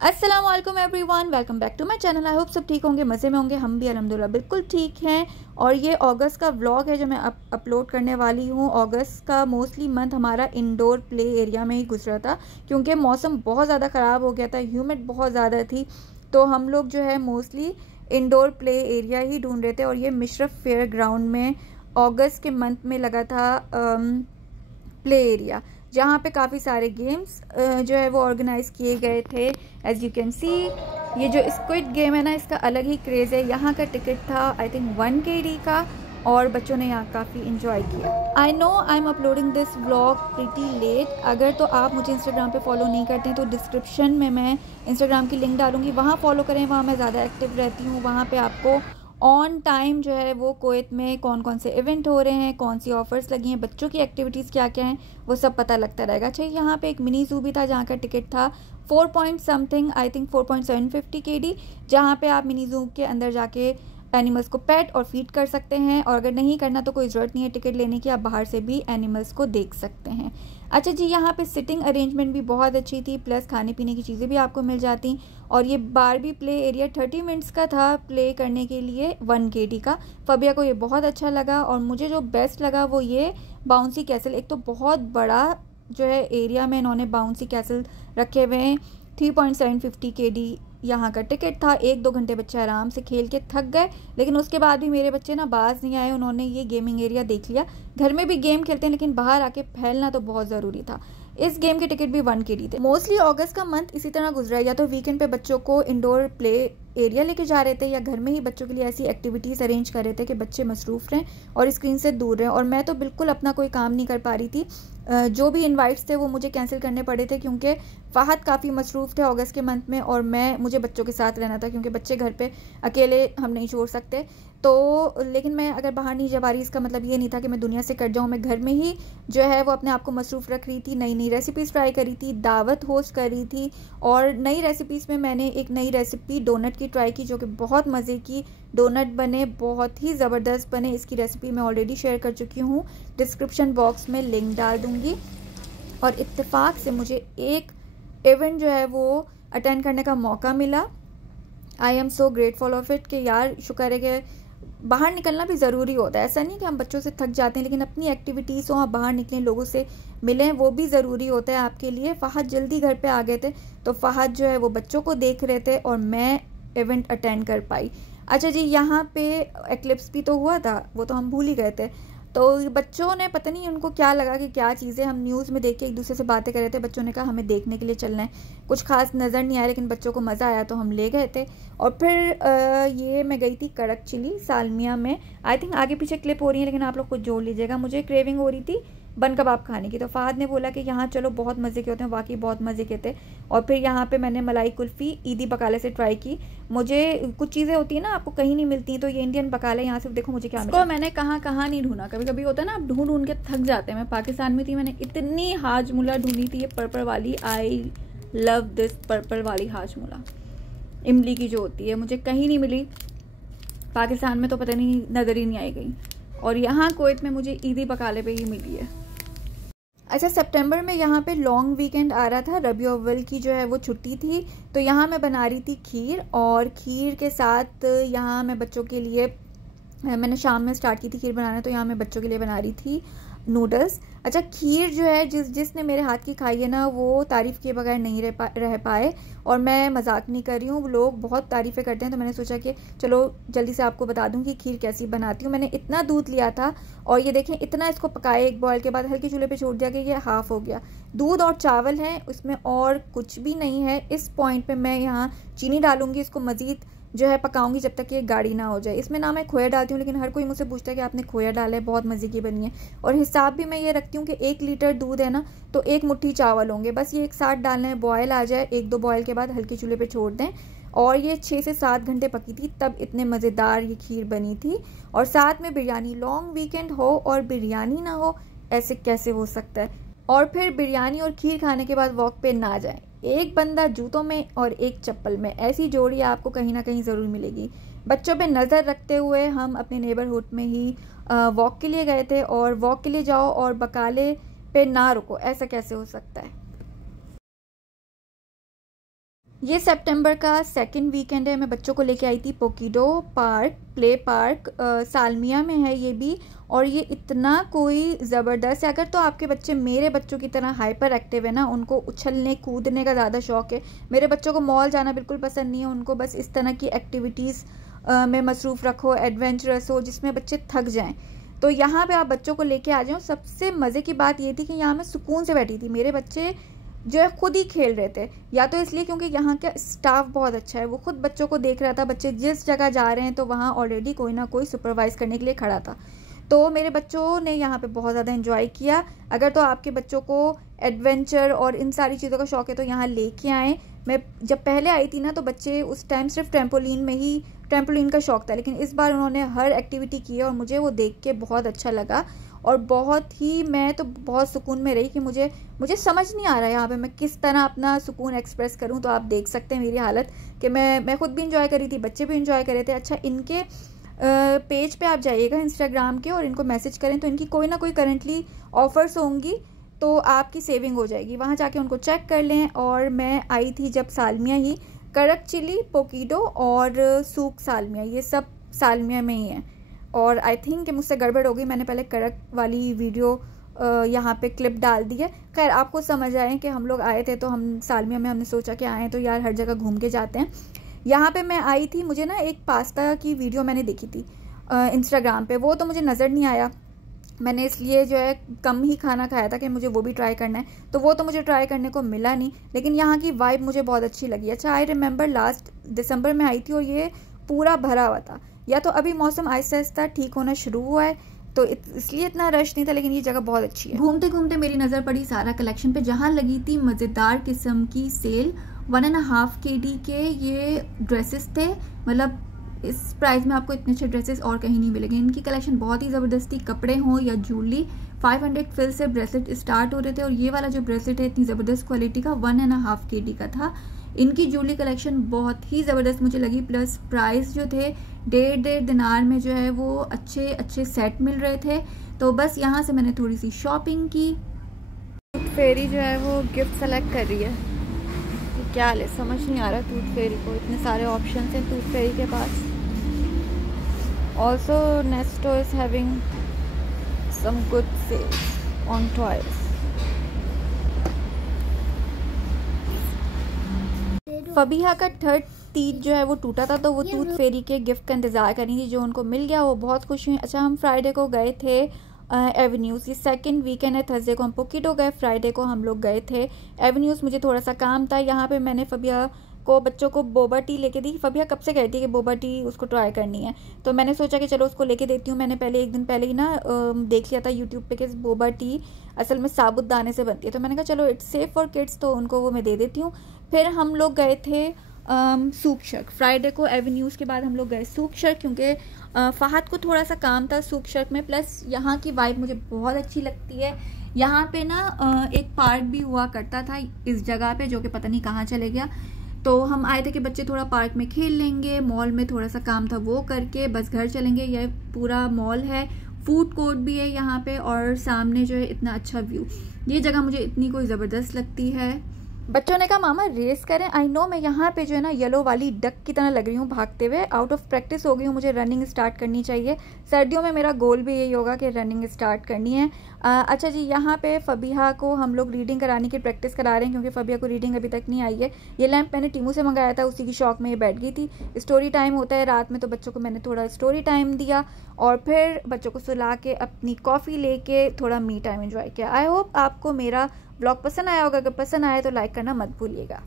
अस्सलाम वालेकुम everyone, welcome back to my channel. I hope सब ठीक होंगे, मज़े में होंगे। हम भी अल्हम्दुलिल्लाह बिल्कुल ठीक हैं। और ये अगस्त का व्लॉग है जो मैं अपलोड करने वाली हूँ। अगस्त का मोस्टली मंथ हमारा इंडोर प्ले एरिया में ही गुजरा था, क्योंकि मौसम बहुत ज़्यादा ख़राब हो गया था, ह्यूमिड बहुत ज़्यादा थी। तो हम लोग जो है मोस्टली इंडोर प्ले एरिया ही ढूंढ रहे थे। और ये मिशरफ फेयर ग्राउंड में अगस्त के मंथ में लगा था प्ले एरिया, जहाँ पे काफ़ी सारे गेम्स जो है वो ऑर्गेनाइज किए गए थे। एज यू कैन सी, ये जो स्क्विड गेम है ना, इसका अलग ही क्रेज़ है। यहाँ का टिकट था आई थिंक 1 KD का, और बच्चों ने यहाँ काफ़ी इंजॉय किया। I know I am uploading this vlog pretty late. अगर तो आप मुझे इंस्टाग्राम पे फॉलो नहीं करते हैं तो डिस्क्रिप्शन में मैं इंस्टाग्राम की लिंक डालूंगी, वहाँ फॉलो करें। वहाँ मैं ज़्यादा एक्टिव रहती हूँ। वहाँ पे आपको ऑन टाइम जो है वो कुवैत में कौन कौन से इवेंट हो रहे हैं, कौन सी ऑफ़र्स लगी हैं, बच्चों की एक्टिविटीज़ क्या क्या हैं, वो सब पता लगता रहेगा। अच्छा, यहाँ पे एक मिनी ज़ू भी था जहाँ का टिकट था 4 point something, I think 4.750 KD, जहाँ पे आप मिनी ज़ू के अंदर जाके एनिमल्स को पेट और फीड कर सकते हैं। और अगर नहीं करना तो कोई ज़रूरत नहीं है टिकट लेने की, आप बाहर से भी एनिमल्स को देख सकते हैं। अच्छा जी, यहाँ पे सिटिंग अरेंजमेंट भी बहुत अच्छी थी, प्लस खाने पीने की चीज़ें भी आपको मिल जाती। और ये बारबी प्ले एरिया 30 मिनट्स का था प्ले करने के लिए, 1 KD का। फबिया को ये बहुत अच्छा लगा। और मुझे जो बेस्ट लगा वो ये बाउंसी कैसल। एक तो बहुत बड़ा जो है एरिया में इन्होंने बाउंसी कैसल रखे हुए हैं। 3.750 KD यहाँ का टिकट था। 1-2 घंटे बच्चे आराम से खेल के थक गए, लेकिन उसके बाद भी मेरे बच्चे ना बाज नहीं आए। उन्होंने ये गेमिंग एरिया देख लिया। घर में भी गेम खेलते हैं, लेकिन बाहर आके फैलना तो बहुत ज़रूरी था। इस गेम के टिकट भी 1 KD थे। मोस्टली अगस्त का मंथ इसी तरह गुजरा, या तो वीकेंड पे बच्चों को इंडोर प्ले एरिया लेके जा रहे थे, या घर में ही बच्चों के लिए ऐसी एक्टिविटीज़ अरेंज कर रहे थे कि बच्चे मसरूफ़ रहें और स्क्रीन से दूर रहें। और मैं तो बिल्कुल अपना कोई काम नहीं कर पा रही थी। जो भी इनवाइट्स थे वो मुझे कैंसिल करने पड़े थे, क्योंकि फ़हद काफ़ी मसरूफ़ थे अगस्त के मंथ में, और मुझे बच्चों के साथ रहना था, क्योंकि बच्चे घर पे अकेले हम नहीं छोड़ सकते। तो लेकिन मैं अगर बाहर नहीं जा पा रही, इसका मतलब ये नहीं था कि मैं दुनिया से कट जाऊँ। मैं घर में ही जो है वो अपने आप को मसरूफ़ रख रही थी, नई नई रेसिपीज़ ट्राई करी थी, दावत होस्ट कर रही थी। और नई रेसिपीज़ में मैंने एक नई रेसिपी डोनट की ट्राई की, जो कि बहुत मज़े की डोनट बने, बहुत ही ज़बरदस्त बने। इसकी रेसिपी मैं ऑलरेडी शेयर कर चुकी हूँ, डिस्क्रिप्शन बॉक्स में लिंक डाल दूँगी। और इत्तेफाक से मुझे एक इवेंट जो है वो अटेंड करने का मौका मिला। I am so grateful of it, कि यार शुक्र है कि बाहर निकलना भी ज़रूरी होता है। ऐसा नहीं कि हम बच्चों से थक जाते हैं, लेकिन अपनी एक्टिविटीज़ हो, आप बाहर निकलें, लोगों से मिलें, वो भी ज़रूरी होता है आपके लिए। फ़हद जल्दी घर पे आ गए थे, तो फ़हद जो है वो बच्चों को देख रहे थे और मैं इवेंट अटेंड कर पाई। अच्छा जी, यहाँ पे एक्लिप्स भी तो हुआ था, वो तो हम भूल ही गए थे। तो बच्चों ने पता नहीं उनको क्या लगा कि क्या चीज़ें, हम न्यूज़ में देख के एक दूसरे से बातें कर रहे थे। बच्चों ने कहा हमें देखने के लिए चलना है। कुछ खास नज़र नहीं आया, लेकिन बच्चों को मज़ा आया तो हम ले गए थे। और फिर ये मैं गई थी कड़क चिली सालमिया में। आई थिंक आगे पीछे क्लिप हो रही है, लेकिन आप लोग कुछ जोड़ लीजिएगा। मुझे क्रेविंग हो रही थी बन कबाब खाने की, तो फ़हद ने बोला कि यहाँ चलो, बहुत मज़े के होते हैं। वाकई बहुत मज़े के थे। और फिर यहाँ पे मैंने मलाई कुल्फ़ी ईदी बकाले से ट्राई की। मुझे कुछ चीज़ें होती हैं ना, आपको कहीं नहीं मिलती, तो ये इंडियन बकाले यहाँ सिर्फ देखो मुझे क्या मिला। मैंने कहाँ नहीं ढूंढा। कभी कभी होता है ना, आप ढूंढ ढूंढ के थक जाते हैं। मैं पाकिस्तान में थी, मैंने इतनी हाजमुला ढूंढी थी, ये पर्पल वाली। आई लव दिस पर्पल वाली हाजमुला, इमली की जो होती है, मुझे कहीं नहीं मिली। पाकिस्तान में तो पता नहीं, नज़र ही नहीं आई गई। और यहाँ कुवैत में मुझे ईदी बकाले पे ही मिली है। अच्छा, सितंबर में यहाँ पे लॉन्ग वीकेंड आ रहा था, रबी अव्वल की जो है वो छुट्टी थी। तो यहाँ मैं बना रही थी खीर, और खीर के साथ यहाँ मैं बच्चों के लिए, मैंने शाम में स्टार्ट की थी खीर बनाना, तो यहाँ मैं बच्चों के लिए बना रही थी नूडल्स। अच्छा, खीर जो है जिसने मेरे हाथ की खाई है ना, वो तारीफ़ किए बगैर नहीं रह पाए। और मैं मजाक नहीं कर रही हूँ, लोग बहुत तारीफ़ें करते हैं। तो मैंने सोचा कि चलो जल्दी से आपको बता दूँ कि खीर कैसी बनाती हूँ। मैंने इतना दूध लिया था, और ये देखें इतना इसको पकाए, एक बॉयल के बाद हल्के चूल्हे पे छोड़ दिया कि ये हाफ़ हो गया। दूध और चावल है उसमें, और कुछ भी नहीं है। इस पॉइंट पे मैं यहाँ चीनी डालूंगी, इसको मज़ीद जो है पकाऊंगी जब तक ये गाढ़ी ना हो जाए। इसमें ना मैं खोया डालती हूँ, लेकिन हर कोई मुझसे पूछता है कि आपने खोया डाला है, बहुत मज़े की बनी है। और हिसाब भी मैं ये रखती हूँ कि 1 लीटर दूध है ना, तो 1 मुट्ठी चावल होंगे, बस ये एक साथ डालना है। बॉयल आ जाए, 1-2 बॉयल के बाद हल्के चूल्हे पे छोड़ दें। और ये 6 से 7 घंटे पकी थी, तब इतने मज़ेदार ये खीर बनी थी। और साथ में बिरयानी। लॉन्ग वीकेंड हो और बिरयानी ना हो, ऐसे कैसे हो सकता है। और फिर बिरयानी और खीर खाने के बाद वॉक पे ना जाएं। एक बंदा जूतों में और एक चप्पल में, ऐसी जोड़ी आपको कहीं ना कहीं ज़रूर मिलेगी। बच्चों पे नज़र रखते हुए हम अपने नेबरहुड में ही वॉक के लिए गए थे। और वॉक के लिए जाओ और बकाले पे ना रुको, ऐसा कैसे हो सकता है। ये सितंबर का सेकंड वीकेंड है। मैं बच्चों को लेके आई थी पोकीडो पार्क, प्ले पार्क, सालमिया में है ये भी। और ये इतना कोई ज़बरदस्त है। अगर तो आपके बच्चे मेरे बच्चों की तरह हाइपर एक्टिव है ना, उनको उछलने कूदने का ज़्यादा शौक है। मेरे बच्चों को मॉल जाना बिल्कुल पसंद नहीं है, उनको बस इस तरह की एक्टिविटीज़ में मसरूफ़ रखो, एडवेंचरस हो, जिसमें बच्चे थक जाएँ। तो यहाँ पे आप बच्चों को लेके आ जाओ। सबसे मज़े की बात ये थी कि यहाँ मैं सुकून से बैठी थी। मेरे बच्चे जो है खुद ही खेल रहे थे, या तो इसलिए क्योंकि यहाँ का स्टाफ बहुत अच्छा है, वो खुद बच्चों को देख रहा था। बच्चे जिस जगह जा रहे हैं तो वहाँ ऑलरेडी कोई ना कोई सुपरवाइज़ करने के लिए खड़ा था। तो मेरे बच्चों ने यहाँ पे बहुत ज़्यादा एंजॉय किया। अगर तो आपके बच्चों को एडवेंचर और इन सारी चीज़ों का शौक़ है तो यहाँ लेके आएँ। मैं जब पहले आई थी ना तो बच्चे उस टाइम सिर्फ ट्रैम्पोलिन का शौक़ था, लेकिन इस बार उन्होंने हर एक्टिविटी की है और मुझे वो देख के बहुत अच्छा लगा। और मैं तो बहुत सुकून में रही कि मुझे समझ नहीं आ रहा है यहाँ पे मैं किस तरह अपना सुकून एक्सप्रेस करूँ। तो आप देख सकते हैं मेरी हालत कि मैं खुद भी इंजॉय कर रही थी, बच्चे भी इंजॉय कर रहे थे। अच्छा, इनके पेज पे आप जाइएगा इंस्टाग्राम के और इनको मैसेज करें तो इनकी कोई ना कोई करंटली ऑफ़र्स होंगी, तो आपकी सेविंग हो जाएगी। वहाँ जाके उनको चेक कर लें। और मैं आई थी जब सालमिया ही, कड़क चिली, पोकीडो और सूक सालमिया, ये सब सालमिया में ही है। और आई थिंक कि मुझसे गड़बड़ हो गई, मैंने पहले कड़क वाली वीडियो यहाँ पे क्लिप डाल दी है। खैर, आपको समझ आए कि हम लोग आए थे तो हम सालमिया में हमने सोचा कि आए तो यार हर जगह घूम के जाते हैं। यहाँ पे मैं आई थी, मुझे ना एक पास्ता की वीडियो मैंने देखी थी इंस्टाग्राम पे, वो तो मुझे नज़र नहीं आया। मैंने इसलिए जो है कम ही खाना खाया था कि मुझे वो भी ट्राई करना है, तो वो तो मुझे ट्राई करने को मिला नहीं। लेकिन यहाँ की वाइब मुझे बहुत अच्छी लगी। अच्छा, आई रिमेंबर लास्ट दिसंबर में आई थी और ये पूरा भरा हुआ था। या तो अभी मौसम आहिस्ता आहिस्ता ठीक होना शुरू हुआ है तो इसलिए इतना रश नहीं था, लेकिन ये जगह बहुत अच्छी है। घूमते घूमते मेरी नज़र पड़ी सारा कलेक्शन पे, जहाँ लगी थी मज़ेदार किस्म की सेल। 1.5 kg के ये ड्रेसेस थे। मतलब इस प्राइस में आपको इतने अच्छे ड्रेसेस और कहीं नहीं मिलेंगे। इनकी कलेक्शन बहुत ही ज़बरदस्त थी, कपड़े हों या ज्वेलरी। 500 फिल से ब्रेसलेट स्टार्ट हो रहे थे और ये वाला जो ब्रेसलेट है इतनी ज़बरदस्त क्वालिटी का 1.5 kg का था। इनकी ज्वेलरी कलेक्शन बहुत ही ज़बरदस्त मुझे लगी, प्लस प्राइस जो थे 1.5 दिनार में जो है वो अच्छे अच्छे सेट मिल रहे थे। तो बस यहाँ से मैंने थोड़ी सी शॉपिंग की। फेरी जो है वो गिफ्ट सेलेक्ट कर रही है, क्या हाल है समझ नहीं आ रहा। टूथ फेरी को इतने सारे ऑप्शन हैं टूथ फेरी के पास। Also Nesto is having some good sales on toys. Fabiha का थर्ड टीथ जो है वो टूटा था, तो वो टूथ फेरी के गिफ्ट का इंतज़ार कर रही थी, जो उनको मिल गया, वो बहुत खुश हुई। अच्छा, हम फ्राइडे को गए थे एवेन्यूज़। ये सेकंड वीकेंड है, थर्सडे को हम पोकीडो गए, फ्राइडे को हम लोग गए थे एवेन्यूज़। मुझे थोड़ा सा काम था यहाँ पे। मैंने फबिया को बच्चों को बोबा टी लेके दी। फबिया कब से कहती है कि बोबा टी उसको ट्राई करनी है, तो मैंने सोचा कि चलो उसको लेके देती हूँ। मैंने पहले एक दिन पहले ही ना देख लिया था यूट्यूब पे कि बोबा टी असल में साबुत दाने से बनती है, तो मैंने कहा चलो इट्स सेफ फॉर किड्स, तो उनको वो मैं दे देती हूँ। फिर हम लोग गए थे सूक शर्क। फ्राइडे को एवेन्यूज़ के बाद हम लोग गए सूक शर्क, क्योंकि फ़हद को थोड़ा सा काम था सूक शर्क में। प्लस यहाँ की वाइब मुझे बहुत अच्छी लगती है। यहाँ पे ना एक पार्क भी हुआ करता था इस जगह पे, जो कि पता नहीं कहाँ चले गया। तो हम आए थे कि बच्चे थोड़ा पार्क में खेल लेंगे, मॉल में थोड़ा सा काम था वो करके बस घर चलेंगे। यह पूरा मॉल है, फूड कोर्ट भी है यहाँ पे, और सामने जो है इतना अच्छा व्यू। ये जगह मुझे इतनी कोई ज़बरदस्त लगती है। बच्चों ने कहा मामा रेस करें। आई नो, मैं यहाँ पे जो है ना येलो वाली डक की तरह लग रही हूँ भागते हुए। आउट ऑफ प्रैक्टिस हो गई हूँ, मुझे रनिंग स्टार्ट करनी चाहिए। सर्दियों में मेरा गोल भी यही होगा कि रनिंग स्टार्ट करनी है। अच्छा जी, यहाँ पे फबीहा को हम लोग रीडिंग कराने की प्रैक्टिस करा रहे हैं, क्योंकि फबीहा को रीडिंग अभी तक नहीं आई है। ये लैंप मैंने टीमू से मंगाया था, उसी की शौक में ये बैठ गई थी। स्टोरी टाइम होता है रात में, तो बच्चों को मैंने थोड़ा स्टोरी टाइम दिया और फिर बच्चों को सुला के अपनी कॉफ़ी लेके थोड़ा मी टाइम एंजॉय किया। आई होप आपको मेरा ब्लॉग पसंद आया होगा। अगर पसंद आया तो लाइक करना मत भूलिएगा।